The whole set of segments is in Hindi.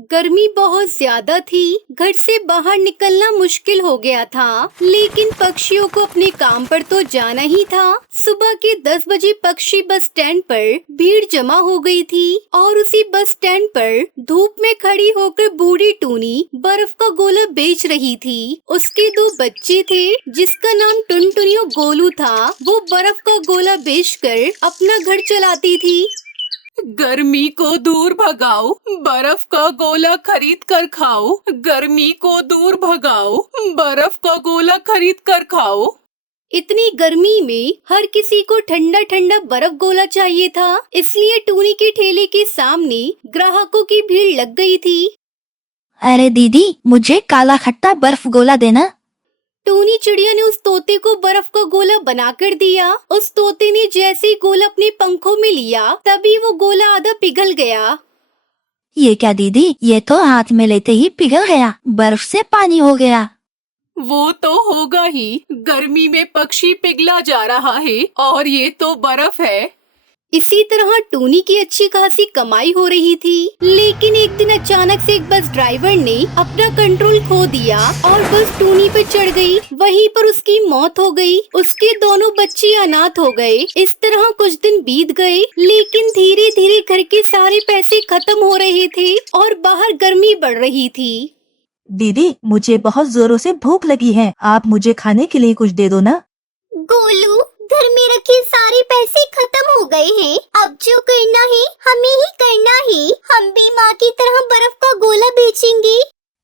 गर्मी बहुत ज्यादा थी। घर से बाहर निकलना मुश्किल हो गया था, लेकिन पक्षियों को अपने काम पर तो जाना ही था। सुबह के 10 बजे पक्षी बस स्टैंड पर भीड़ जमा हो गई थी और उसी बस स्टैंड पर धूप में खड़ी होकर बूढ़ी टूनी बर्फ का गोला बेच रही थी। उसके 2 बच्चे थे, जिसका नाम टुनटुनी और गोलू था। वो बर्फ का गोला बेचकर अपना घर चलाती थी। गर्मी को दूर भगाओ, बर्फ का गोला खरीद कर खाओ। गर्मी को दूर भगाओ, बर्फ का गोला खरीद कर खाओ। इतनी गर्मी में हर किसी को ठंडा ठंडा बर्फ गोला चाहिए था, इसलिए टूनी के ठेले के सामने ग्राहकों की भीड़ लग गई थी। अरे दीदी, मुझे काला खट्टा बर्फ गोला देना। टूनी चिड़िया ने उस तोते को बर्फ का गोला बनाकर दिया। उस तोते ने जैसे ही गोला अपने पंखों में लिया, तभी वो गोला आधा पिघल गया। ये क्या दीदी, ये तो हाथ में लेते ही पिघल गया, बर्फ से पानी हो गया। वो तो होगा ही, गर्मी में पक्षी पिघला जा रहा है और ये तो बर्फ है। इसी तरह टूनी की अच्छी खासी कमाई हो रही थी, लेकिन एक दिन अचानक से एक बस ड्राइवर ने अपना कंट्रोल खो दिया और बस टूनी पे चढ़ गई। वहीं पर उसकी मौत हो गई। उसके दोनों बच्चे अनाथ हो गए। इस तरह कुछ दिन बीत गए, लेकिन धीरे धीरे घर के सारे पैसे खत्म हो रहे थे और बाहर गर्मी बढ़ रही थी। दीदी, मुझे बहुत जोरों से भूख लगी है, आप मुझे खाने के लिए कुछ दे दो ना। गोलू, घर में रखे सारे पैसे खत्म हो गए हैं। अब जो करना है हमें ही करना है। हम भी माँ की तरह बर्फ का गोला बेचेंगे।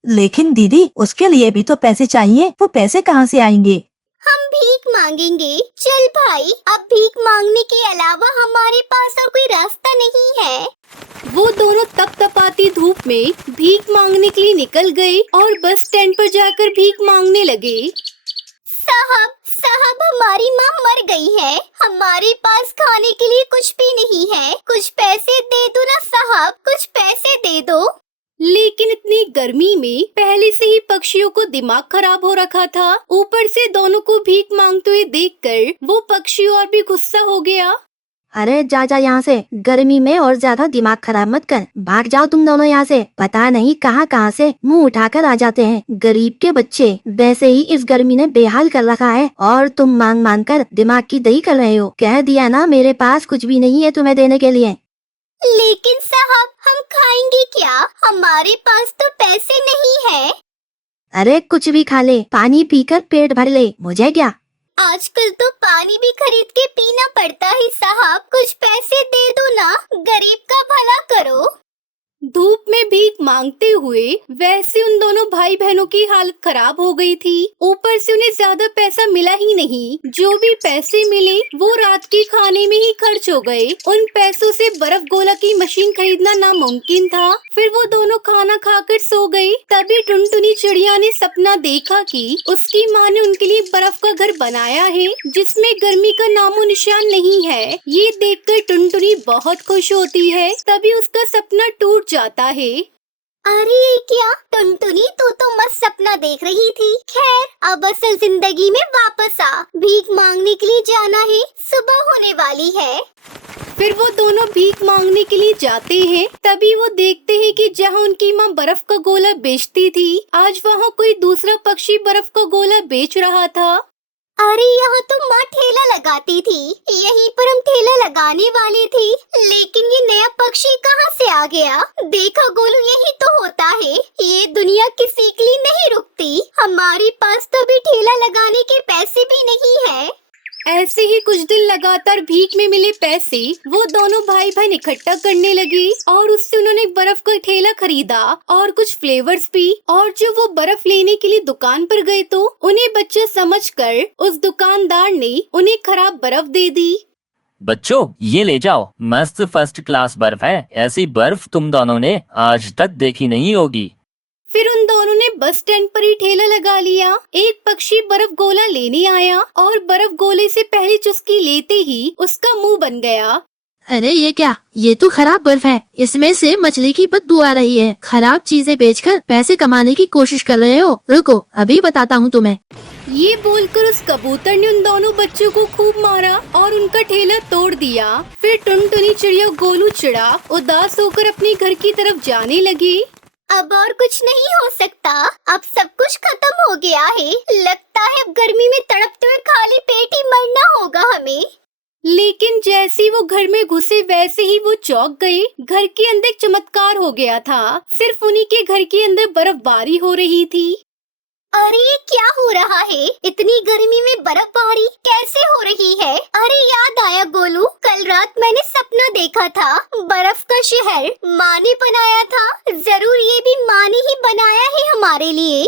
लेकिन दीदी, उसके लिए भी तो पैसे चाहिए, वो पैसे कहाँ से आएंगे? हम भीख मांगेंगे। चल भाई, अब भीख मांगने के अलावा हमारे पास और कोई रास्ता नहीं है। वो दोनों तपतपाती धूप में भीख मांगने के लिए निकल गए और बस स्टैंड पर जाकर भीख मांगने लगे। साहब, साहब, हमारी माँ मर गई है। हमारे पास खाने के लिए कुछ भी नहीं है। कुछ पैसे दे दो ना साहब, कुछ पैसे दे दो। लेकिन इतनी गर्मी में पहले से ही पक्षियों को दिमाग खराब हो रखा था। ऊपर से दोनों को भीख मांगते हुए देखकर वो पक्षी और भी गुस्सा हो गया। अरे जा जा यहाँ से, गर्मी में और ज्यादा दिमाग खराब मत कर, भाग जाओ तुम दोनों यहाँ से। पता नहीं कहाँ कहाँ से मुंह उठाकर आ जाते हैं गरीब के बच्चे। वैसे ही इस गर्मी ने बेहाल कर रखा है और तुम मांग मांग कर दिमाग की दही कर रहे हो। कह दिया ना, मेरे पास कुछ भी नहीं है तुम्हें देने के लिए। लेकिन साहब, हम खाएंगे क्या? हमारे पास तो पैसे नहीं है। अरे कुछ भी खा ले, पानी पीकर पेट भर ले, मुझे क्या। आजकल तो पानी भी खरीद के पीना पड़ता है साहब। कुछ पैसे दे दो ना, गरीब का भला करो। धूप में भीख मांगते हुए वैसे उन दोनों भाई बहनों की हालत खराब हो गई थी। ऊपर से उन्हें ज्यादा पैसा मिला ही नहीं। जो भी पैसे मिले वो रात के खाने में ही खर्च हो गए। उन पैसों से बर्फ गोला की मशीन खरीदना नामुमकिन था। फिर वो दोनों खाना खाकर सो गए। तभी टुनटुनी चिड़िया ने सपना देखा कि उसकी माँ ने उनके लिए बर्फ का घर बनाया है, जिसमें गर्मी का नामो निशान नहीं है। ये देखकर टुनटुनी बहुत खुश होती है। तभी उसका सपना टूट जाता है। अरे ये क्या टुनटुनी, तू तो मस्त सपना देख रही थी। खैर, अब असल जिंदगी में वापस आ। भीख मांगने के लिए जाना है, सुबह होने वाली है। फिर वो दोनों भीख मांगने के लिए जाते हैं। तभी वो देखते हैं कि जहाँ उनकी माँ बर्फ का गोला बेचती थी, आज वहाँ कोई दूसरा पक्षी बर्फ का गोला बेच रहा था। अरे यहाँ तो माँ ठेला लगाती थी। यहीं पर हम ठेला लगाने वाले थे, लेकिन ये नया पक्षी कहाँ से आ गया? देखा गोलू, यही तो होता है। ये दुनिया किसी के लिए नहीं रुकती। हमारे पास तो अभी ठेला लगाने के पैसे भी नहीं है। ऐसे ही कुछ दिन लगातार भीख में मिले पैसे वो दोनों भाई बहन इकट्ठा करने लगे और उससे उन्होंने बर्फ का ठेला खरीदा और कुछ फ्लेवर्स भी। और जब वो बर्फ लेने के लिए दुकान पर गए तो उन्हें बच्चा समझकर उस दुकानदार ने उन्हें खराब बर्फ दे दी। बच्चों, ये ले जाओ, मस्त फर्स्ट क्लास बर्फ है। ऐसी बर्फ तुम दोनों ने आज तक देखी नहीं होगी। फिर उन दोनों ने बस स्टैंड पर ही ठेला लगा लिया। एक पक्षी बर्फ गोला लेने आया और बर्फ गोले से पहली चुस्की लेते ही उसका मुंह बन गया। अरे ये क्या, ये तो खराब बर्फ है, इसमें से मछली की बदबू आ रही है। खराब चीजें बेचकर पैसे कमाने की कोशिश कर रहे हो? रुको, अभी बताता हूँ तुम्हें। ये बोलकर उस कबूतर ने उन दोनों बच्चों को खूब मारा और उनका ठेला तोड़ दिया। फिर टुनटुनी चिड़िया गोलू चिड़ा उदास होकर अपने घर की तरफ जाने लगी। अब और कुछ नहीं हो सकता, अब सब कुछ खत्म हो गया है। लगता है अब गर्मी में तड़पते हुए खाली पेट ही मरना होगा हमें। लेकिन जैसे ही वो घर में घुसे वैसे ही वो चौंक गए। घर के अंदर एक चमत्कार हो गया था। सिर्फ उन्हीं के घर के अंदर बर्फबारी हो रही थी। अरे ये क्या हो रहा है? इतनी गर्मी में बर्फबारी कैसे हो रही है? अरे याद आया गोलू, कल रात मैंने सपना देखा था। बर्फ का शहर माँ ने बनाया था। जरूर ये भी माँ ने ही बनाया है हमारे लिए।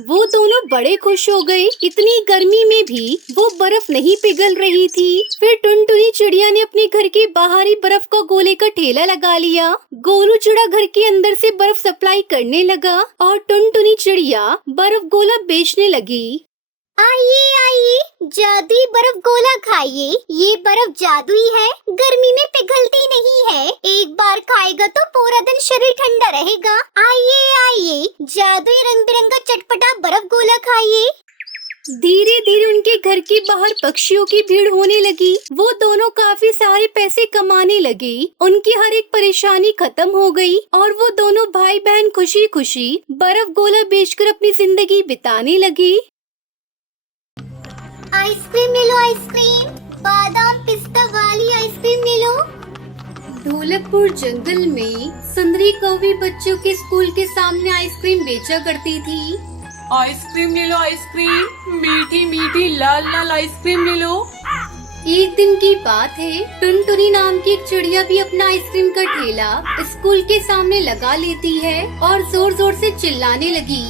वो दोनों बड़े खुश हो गए। इतनी गर्मी में भी वो बर्फ नहीं पिघल रही थी। फिर टुनटुनी चिड़िया ने अपने घर के बाहर ही बर्फ का गोले का ठेला लगा लिया। गोलू चिड़ा घर के अंदर से बर्फ सप्लाई करने लगा और टुनटुनी चिड़िया बर्फ गोला बेचने लगी। आइए आइए, जादुई बर्फ गोला खाइए। ये बर्फ जादुई है, गर्मी में पिघलती नहीं है। एक बार खाएगा तो पूरा दिन शरीर ठंडा रहेगा। आइए आइए, जादुई रंग बिरंगा चटपटा बर्फ गोला खाइए। धीरे धीरे उनके घर के बाहर पक्षियों की भीड़ होने लगी। वो दोनों काफी सारे पैसे कमाने लगे। उनकी हर एक परेशानी खत्म हो गई और वो दोनों भाई बहन खुशी खुशी बर्फ गोला बेचकर अपनी जिंदगी बिताने लगे। आइसक्रीम ले लो, आइसक्रीम, बादाम पिस्ता वाली आइसक्रीम ले लो। ढोलकपुर जंगल में सुंदरी कौवी बच्चों के स्कूल के सामने आइसक्रीम बेचा करती थी। आइसक्रीम ले लो, आइसक्रीम, मीठी मीठी लाल लाल आइसक्रीम ले लो। एक दिन की बात है, टुनटुनी नाम की एक चिड़िया भी अपना आइसक्रीम का ठेला स्कूल के सामने लगा लेती है और जोर जोर से चिल्लाने लगी।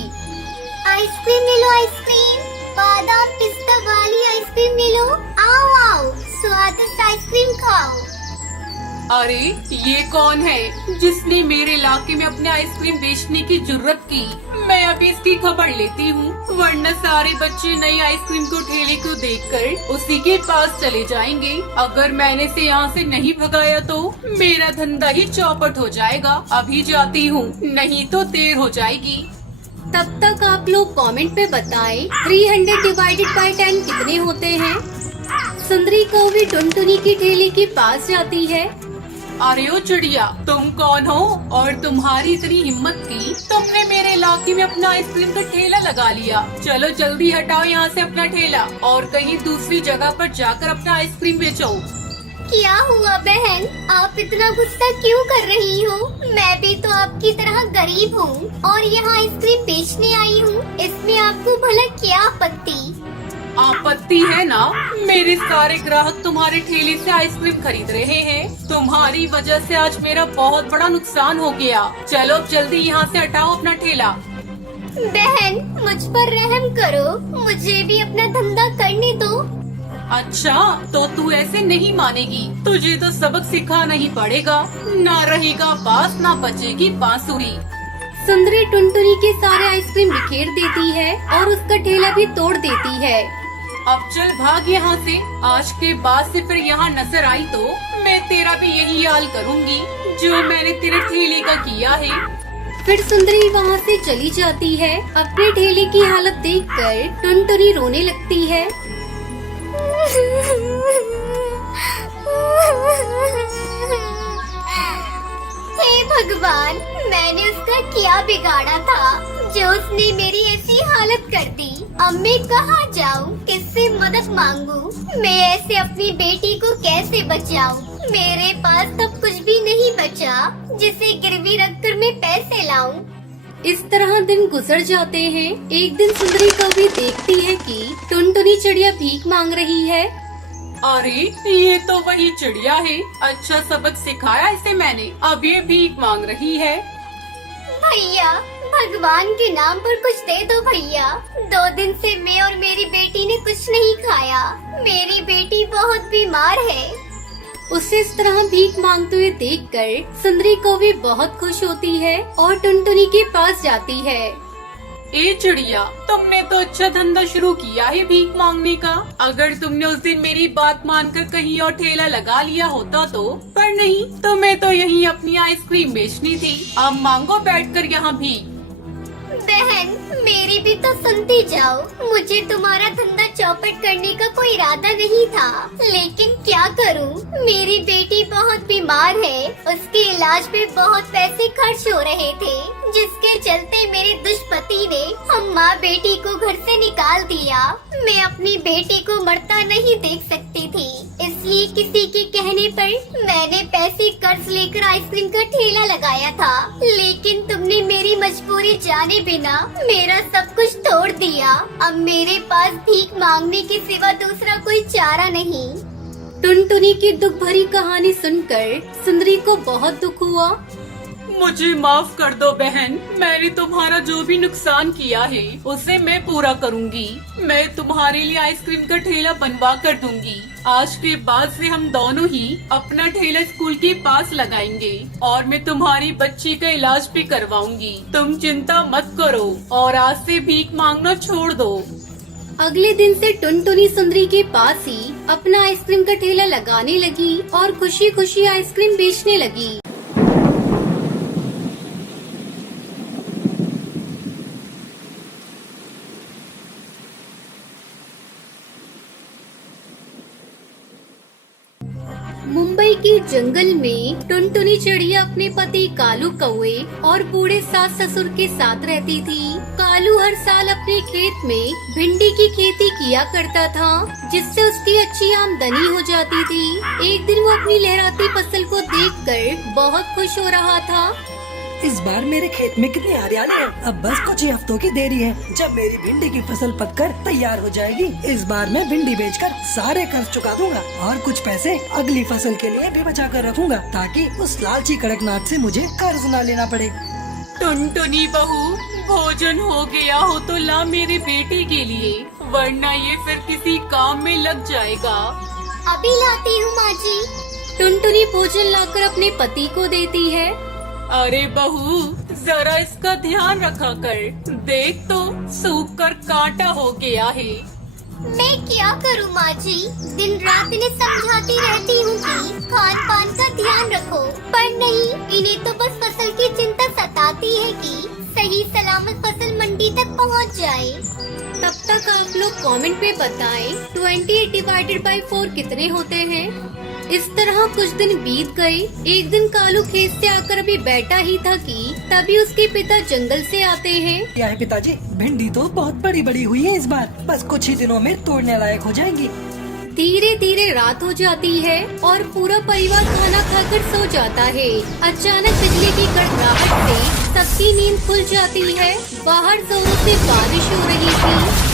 आइसक्रीम ले लो, आइसक्रीम, बादाम पिस्ता वाली आइसक्रीम ले लो। आओ आओ, स्वादिष्ट आइसक्रीम खाओ। अरे ये कौन है जिसने मेरे इलाके में अपने आइसक्रीम बेचने की जुर्रत की? मैं अभी इसकी खबर लेती हूँ, वरना सारे बच्चे नई आइसक्रीम को ठेले को देखकर उसी के पास चले जाएंगे। अगर मैंने इसे यहाँ से नहीं भगाया तो मेरा धंधा ही चौपट हो जाएगा। अभी जाती हूँ, नहीं तो देर हो जाएगी। तब तक आप लोग कमेंट पे बताएं 300 डिवाइडेड बाय 10 कितने होते हैं। सुंदरी कौवी टुनटुनी की ठेले के पास जाती है। अरे ओ चिड़िया, तुम कौन हो और तुम्हारी इतनी हिम्मत की? तुमने मेरे इलाके में अपना आइसक्रीम का ठेला लगा लिया। चलो जल्दी हटाओ यहाँ से अपना ठेला और कहीं दूसरी जगह पर जाकर अपना आइसक्रीम बेचो। क्या हुआ बहन, आप इतना गुस्सा क्यों कर रही हो? मैं भी तो आपकी तरह गरीब हूँ और यहाँ आइसक्रीम बेचने आई हूँ। इसमें आपको भला क्या आपत्ति? आपत्ति है ना, मेरे सारे ग्राहक तुम्हारे ठेले से आइसक्रीम खरीद रहे हैं। तुम्हारी वजह से आज मेरा बहुत बड़ा नुकसान हो गया। चलो अब जल्दी यहाँ से हटाओ अपना ठेला। बहन, मुझ पर रहम करो, मुझे भी अपना धंधा करने दो। अच्छा, तो तू ऐसे नहीं मानेगी। तुझे तो सबक सिखाना ही पड़ेगा। ना रहेगा बांस, ना बचेगी बांसुरी। सुंदरी टुनटुनी के सारे आइसक्रीम बिखेर देती है और उसका ठेला भी तोड़ देती है। अब चल भाग यहाँ से। आज के बाद से फिर यहाँ नजर आई तो मैं तेरा भी यही हाल करूँगी जो मैंने तेरे ठेले का किया है। फिर सुंदरी वहाँ से चली जाती है। अपने ठेले की हालत देखकर टुनटुनी रोने लगती है। हे भगवान, मैंने उसका क्या बिगाड़ा था जो उसने मेरी ऐसी हालत कर दी। अब मैं कहाँ जाऊँ, किससे मदद मांगू? मैं ऐसे अपनी बेटी को कैसे बचाऊँ? मेरे पास तब कुछ भी नहीं बचा जिसे गिरवी रखकर मैं पैसे लाऊं। इस तरह दिन गुजर जाते हैं। एक दिन सुंदरी कौवी देखती है कि टुनटुनी चिड़िया भीख मांग रही है। अरे ये तो वही चिड़िया है। अच्छा सबक सिखाया इसे मैंने, अब ये भीख मांग रही है। भैया, भगवान के नाम पर कुछ दे दो भैया। 2 दिन से मैं और मेरी बेटी ने कुछ नहीं खाया। मेरी बेटी बहुत बीमार है। उसे इस तरह भीख मांगते हुए देखकर सुंदरी कौवी बहुत खुश होती है और टुनटुनी के पास जाती है। ए चिड़िया, तुमने तो अच्छा धंधा शुरू किया है भीख मांगने का। अगर तुमने उस दिन मेरी बात मानकर कहीं और ठेला लगा लिया होता तो, पर नहीं, तुम्हें तो यहीं अपनी आइसक्रीम बेचनी थी। अब मांगो बैठकर यहाँ भीख। बहन, मेरी मेरी भी तो सुनती जाओ। मुझे तुम्हारा धंधा चौपट करने का कोई इरादा नहीं था, लेकिन क्या करूं, मेरी बेटी बहुत बीमार है। उसके इलाज पे बहुत पैसे खर्च हो रहे थे, जिसके चलते मेरे दुष्पति ने हम माँ बेटी को घर से निकाल दिया। मैं अपनी बेटी को मरता नहीं देख सकती थी, इसलिए किसी के कहने पर मैंने पैसे कर्ज लेकर आइसक्रीम का ठेला लगाया था। लेकिन तुमने मेरी मजबूरी जाने बिना मेरा सब कुछ तोड़ दिया। अब मेरे पास भीख मांगने के सिवा दूसरा कोई चारा नहीं। टुनटुनी की दुख भरी कहानी सुनकर सुंदरी को बहुत दुख हुआ। मुझे माफ कर दो बहन, मैंने तुम्हारा जो भी नुकसान किया है उसे मैं पूरा करूंगी। मैं तुम्हारे लिए आइसक्रीम का ठेला बनवा कर दूंगी। आज के बाद से हम दोनों ही अपना ठेला स्कूल के पास लगाएंगे और मैं तुम्हारी बच्ची का इलाज भी करवाऊंगी। तुम चिंता मत करो और आज से भीख मांगना छोड़ दो। अगले दिन से टुनटुनी सुंदरी के पास ही अपना आइसक्रीम का ठेला लगाने लगी और खुशी खुशी आइसक्रीम बेचने लगी। मुंबई के जंगल में टुनटुनी चिड़िया अपने पति कालू कौवे और बूढ़े सास ससुर के साथ रहती थी। कालू हर साल अपने खेत में भिंडी की खेती किया करता था, जिससे उसकी अच्छी आमदनी हो जाती थी। एक दिन वो अपनी लहराती फसल को देखकर बहुत खुश हो रहा था। इस बार मेरे खेत में कितनी हरियाली है। अब बस कुछ ही हफ्तों की देरी है जब मेरी भिंडी की फसल पककर तैयार हो जाएगी। इस बार मैं भिंडी बेचकर सारे कर्ज चुका दूंगा और कुछ पैसे अगली फसल के लिए भी बचा कर रखूंगा, ताकि उस लालची कड़कनाथ से मुझे कर्ज न लेना पड़े। टुनटुनी बहू, भोजन हो गया हो तो ला मेरी बेटी के लिए, वरना ये फिर किसी काम में लग जाएगा। अभी लाती हूँ माँ जी। टुनटुनी भोजन लाकर अपने पति को देती है। अरे बहू, जरा इसका ध्यान रखा कर, देख तो सूख कर कांटा हो गया है। मैं क्या करूँ माँ जी, दिन रात इन्हें समझाती रहती हूँ कि खान पान का ध्यान रखो, पर नहीं, इन्हें तो बस फसल की चिंता सताती है कि सही सलामत फसल मंडी तक पहुँच जाए। तब तक आप लोग कमेंट पे बताएं 28 डिवाइडेड बाई 4 कितने होते हैं। इस तरह कुछ दिन बीत गए। एक दिन कालू खेत से आकर अभी बैठा ही था कि तभी उसके पिता जंगल से आते हैं। क्या है पिताजी, भिंडी तो बहुत बड़ी बड़ी हुई है इस बार, बस कुछ ही दिनों में तोड़ने लायक हो जाएंगी। धीरे धीरे रात हो जाती है और पूरा परिवार खाना खाकर सो जाता है। अचानक बिजली की कड़कड़ाहट से सबकी नींद खुल जाती है। बाहर जोरों से बारिश हो रही थी।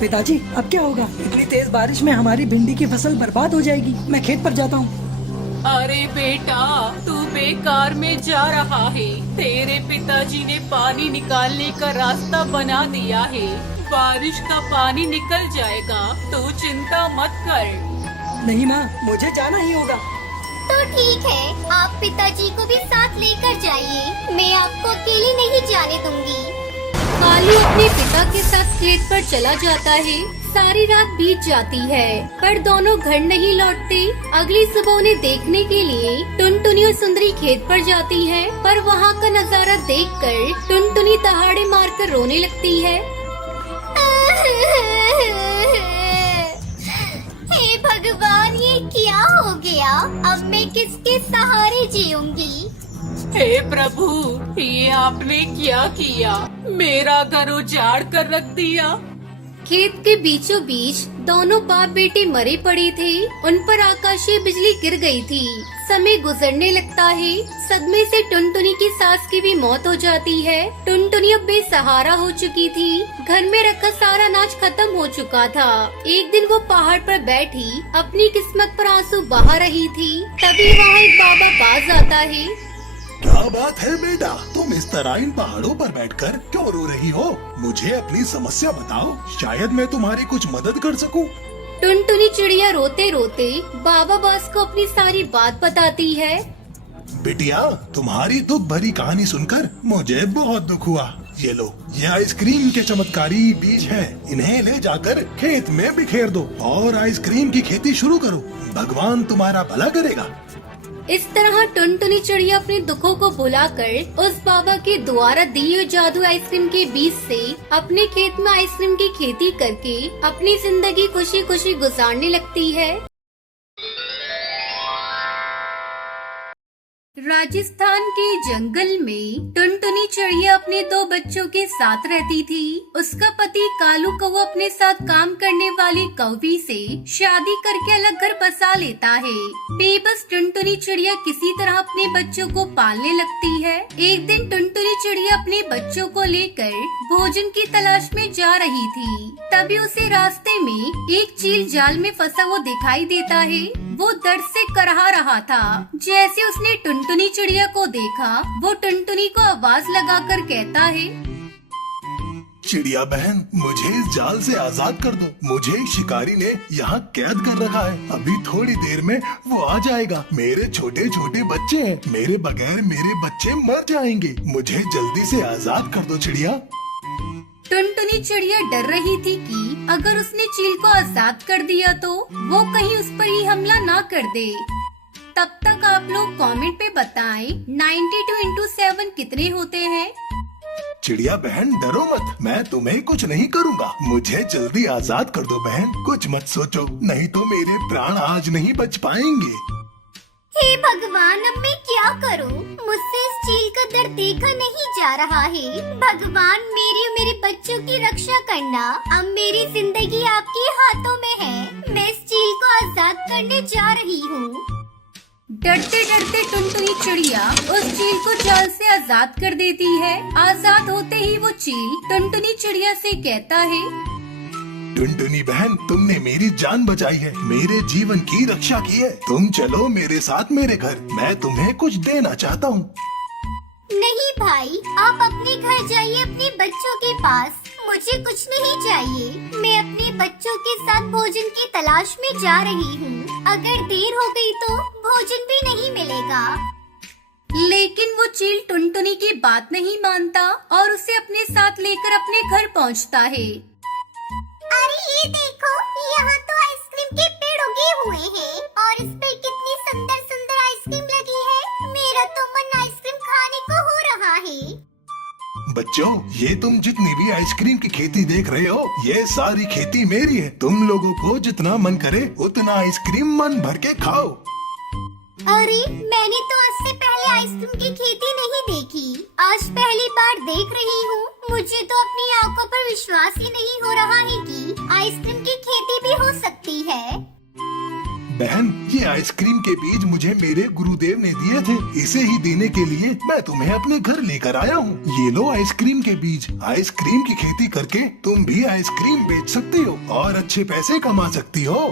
पिताजी, अब क्या होगा? इतनी तेज बारिश में हमारी भिंडी की फसल बर्बाद हो जाएगी। मैं खेत पर जाता हूँ। अरे बेटा, तू बेकार में जा रहा है। तेरे पिताजी ने पानी निकालने का रास्ता बना दिया है। बारिश का पानी निकल जाएगा, तू चिंता मत कर। नहीं माँ, मुझे जाना ही होगा। तो ठीक है, आप पिताजी को भी साथ लेकर जाइए, मैं आपको अकेले नहीं जाने दूंगी। कालू अपने पिता के साथ खेत पर चला जाता है। सारी रात बीत जाती है, पर दोनों घर नहीं लौटते। अगली सुबह उन्हें देखने के लिए टुनटुनी और सुंदरी खेत पर जाती हैं, पर वहाँ का नजारा देखकर टुनटुनी दहाड़े मारकर रोने लगती है। हे भगवान, ये क्या हो गया? अब मैं किसके सहारे जीऊंगी? हे प्रभु, ये आपने क्या किया? मेरा घर उजाड़ कर रख दिया। खेत के बीचों बीच दोनों बाप बेटे मरे पड़े थे। उन पर आकाशीय बिजली गिर गई थी। समय गुजरने लगता है। सदमे से टुनटुनी की सास की भी मौत हो जाती है। टुनटुनी अब बेसहारा हो चुकी थी। घर में रखा सारा अनाज खत्म हो चुका था। एक दिन वो पहाड़ पर बैठी अपनी किस्मत पर आंसू बहा रही थी। तभी वहाँ एक बाबा बाज आता है। क्या बात है बेटा, तुम इस तरह इन पहाड़ों पर बैठकर क्यों रो रही हो? मुझे अपनी समस्या बताओ, शायद मैं तुम्हारी कुछ मदद कर सकूं। टुनटुनी चिड़िया रोते रोते बाबा बास को अपनी सारी बात बताती है। बिटिया, तुम्हारी दुख भरी कहानी सुनकर मुझे बहुत दुख हुआ। ये लो, ये आइसक्रीम के चमत्कारी बीज हैं। इन्हें ले जाकर खेत में बिखेर दो और आइसक्रीम की खेती शुरू करो। भगवान तुम्हारा भला करेगा। इस तरह टुनटुनी चिड़िया अपने दुखों को भुलाकर उस बाबा के द्वारा दिए हुए जादू आइसक्रीम के बीज से अपने खेत में आइसक्रीम की खेती करके अपनी जिंदगी खुशी खुशी गुजारने लगती है। राजस्थान के जंगल में टुनटुनी चिड़िया अपने 2 बच्चों के साथ रहती थी। उसका पति कालू कौवा अपने साथ काम करने वाली कौवी से शादी करके अलग घर बसा लेता है। बेबस टुनटुनी चिड़िया किसी तरह अपने बच्चों को पालने लगती है। एक दिन टुनटुनी चिड़िया अपने बच्चों को लेकर भोजन की तलाश में जा रही थी। तभी उसे रास्ते में एक चील जाल में फंसा हुआ दिखाई देता है। वो दर्द से करहा रहा था। जैसे उसने टुनटुनी चिड़िया को देखा, वो टुनटुनी को आवाज लगाकर कहता है, चिड़िया बहन, मुझे इस जाल से आजाद कर दो। मुझे शिकारी ने यहाँ कैद कर रखा है। अभी थोड़ी देर में वो आ जाएगा। मेरे छोटे छोटे बच्चे हैं। मेरे बगैर मेरे बच्चे मर जाएंगे। मुझे जल्दी से आजाद कर दो चिड़िया। टुनटुनी चिड़िया डर रही थी कि अगर उसने चील को आजाद कर दिया तो वो कहीं उस पर ही हमला ना कर दे। तब तक आप लोग कमेंट पे बताएं 92 into 7 कितने होते हैं। चिड़िया बहन, डरो मत, मैं तुम्हें कुछ नहीं करूँगा। मुझे जल्दी आजाद कर दो बहन। कुछ मत सोचो, नहीं तो मेरे प्राण आज नहीं बच पाएंगे। हे भगवान, अब मैं क्या करूं? मुझसे इस चील का दर्द देखा नहीं जा रहा है। भगवान, मेरी और मेरे बच्चों की रक्षा करना। अब मेरी जिंदगी आपके हाथों में है। मैं इस चील को आजाद करने जा रही हूँ। डरते डरते टुनटुनी चिड़िया उस चील को जाल से आजाद कर देती है। आजाद होते ही वो चील टुनटुनी चिड़िया से कहता है, टुनटुनी बहन, तुमने मेरी जान बचाई है, मेरे जीवन की रक्षा की है। तुम चलो मेरे साथ मेरे घर। मैं तुम्हें कुछ देना चाहता हूँ। नहीं भाई, आप अपने घर जाइए, अपने बच्चों के पास। मुझे कुछ नहीं चाहिए। मैं अपने बच्चों के साथ भोजन की तलाश में जा रही हूँ। अगर देर हो गई तो भोजन भी नहीं मिलेगा। लेकिन वो चील टुनटुनी की बात नहीं मानता और उसे अपने साथ लेकर अपने घर पहुँचता है। अरे ये देखो, यहाँ तो आइसक्रीम के पेड़ उगे हुए हैं और इस पे कितनी सुंदर सुंदर आइसक्रीम लगी है। मेरा तो मन आइसक्रीम खाने को हो रहा है। बच्चों, ये तुम जितनी भी आइसक्रीम की खेती देख रहे हो, ये सारी खेती मेरी है। तुम लोगों को जितना मन करे उतना आइसक्रीम मन भर के खाओ। अरे, मैंने तो आज से पहले आइसक्रीम की खेती नहीं देखी। आज पहली बार देख रही हूँ। मुझे तो अपनी आंखों पर विश्वास ही नहीं हो रहा है कि आइसक्रीम की खेती भी हो सकती है। बहन, ये आइसक्रीम के बीज मुझे मेरे गुरुदेव ने दिए थे। इसे ही देने के लिए मैं तुम्हें अपने घर लेकर आया हूँ। ये लो आइसक्रीम के बीज। आइसक्रीम की खेती करके तुम भी आइसक्रीम बेच सकती हो और अच्छे पैसे कमा सकती हो।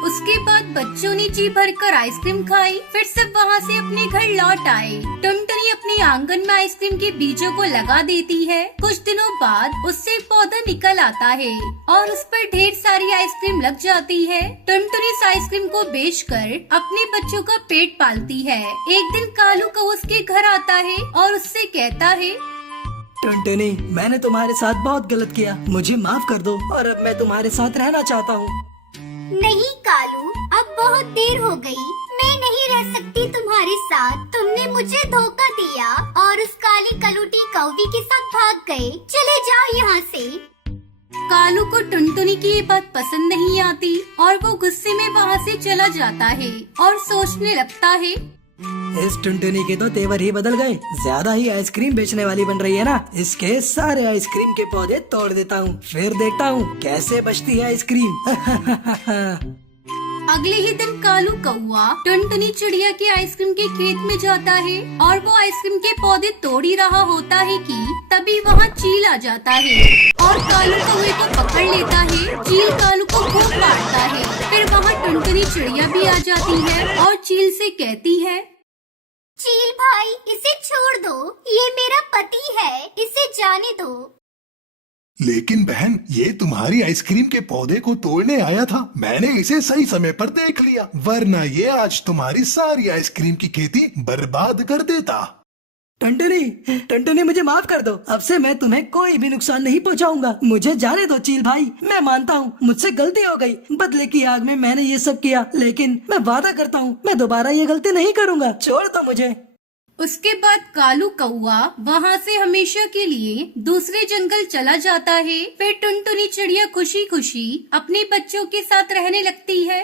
उसके बाद बच्चों ने जी भरकर आइसक्रीम खाई। फिर सब वहाँ से अपने घर लौट आए। टुनटुनी अपने आंगन में आइसक्रीम के बीजों को लगा देती है। कुछ दिनों बाद उससे एक पौधा निकल आता है और उस पर ढेर सारी आइसक्रीम लग जाती है। टुनटुनी इस आइसक्रीम को बेचकर अपने बच्चों का पेट पालती है। एक दिन कालू कौवा उसके घर आता है और उससे कहता है, टुनटुनी, मैंने तुम्हारे साथ बहुत गलत किया। मुझे माफ कर दो और अब मैं तुम्हारे साथ रहना चाहता हूँ। नहीं कालू, अब बहुत देर हो गई। मैं नहीं रह सकती तुम्हारे साथ। तुमने मुझे धोखा दिया और उस काली कलूटी कौवी के साथ भाग गए। चले जाओ यहाँ से। कालू को टुनटुनी की ये बात पसंद नहीं आती और वो गुस्से में वहाँ से चला जाता है और सोचने लगता है, इस टुनटुनी के तो तेवर ही बदल गए। ज्यादा ही आइसक्रीम बेचने वाली बन रही है ना। इसके सारे आइसक्रीम के पौधे तोड़ देता हूँ, फिर देखता हूँ कैसे बचती है आइसक्रीम। अगले ही दिन कालू कौवा टुनटुनी चिड़िया के आइसक्रीम के खेत में जाता है और वो आइसक्रीम के पौधे तोड़ ही रहा होता है कि तभी वहाँ चील आ जाता है और कालू कौवे को पकड़ लेता है। चील कालू को खूब मारता है। फिर वहाँ टुनटुनी चिड़िया भी आ जाती है और चील से कहती है, चील भाई, इसे छोड़ दो। ये मेरा पति है, इसे जाने दो। लेकिन बहन, ये तुम्हारी आइसक्रीम के पौधे को तोड़ने आया था। मैंने इसे सही समय पर देख लिया, वरना ये आज तुम्हारी सारी आइसक्रीम की खेती बर्बाद कर देता। टंटनी, टंटनी मुझे माफ कर दो। अब से मैं तुम्हें कोई भी नुकसान नहीं पहुंचाऊंगा। मुझे जाने दो चील भाई, मैं मानता हूँ मुझसे गलती हो गई। बदले की आग में मैंने ये सब किया, लेकिन मैं वादा करता हूँ मैं दोबारा ये गलती नहीं करूंगा। छोड़ दो मुझे। उसके बाद कालू कौआ वहाँ से हमेशा के लिए दूसरे जंगल चला जाता है। फिर टुनटुनी चिड़िया खुशी खुशी अपने बच्चों के साथ रहने लगती है।